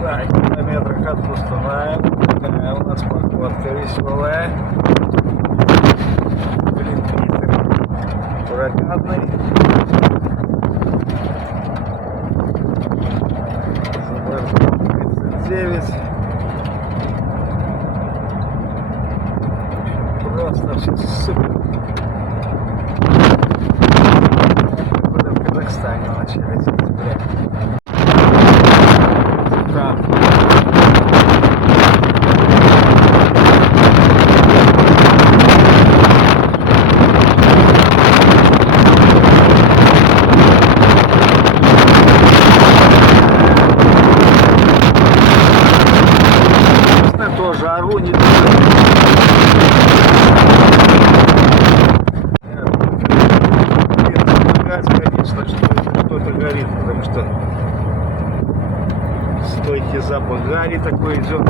Так, километрах от Костанаем. Такая у нас погодка веселая. Блин, ветер ураганный. За 39. Просто все супер. В Казахстане начали сентября. Тоже ору не конечно, что-то горит, потому что стойкий запах гари такой идет.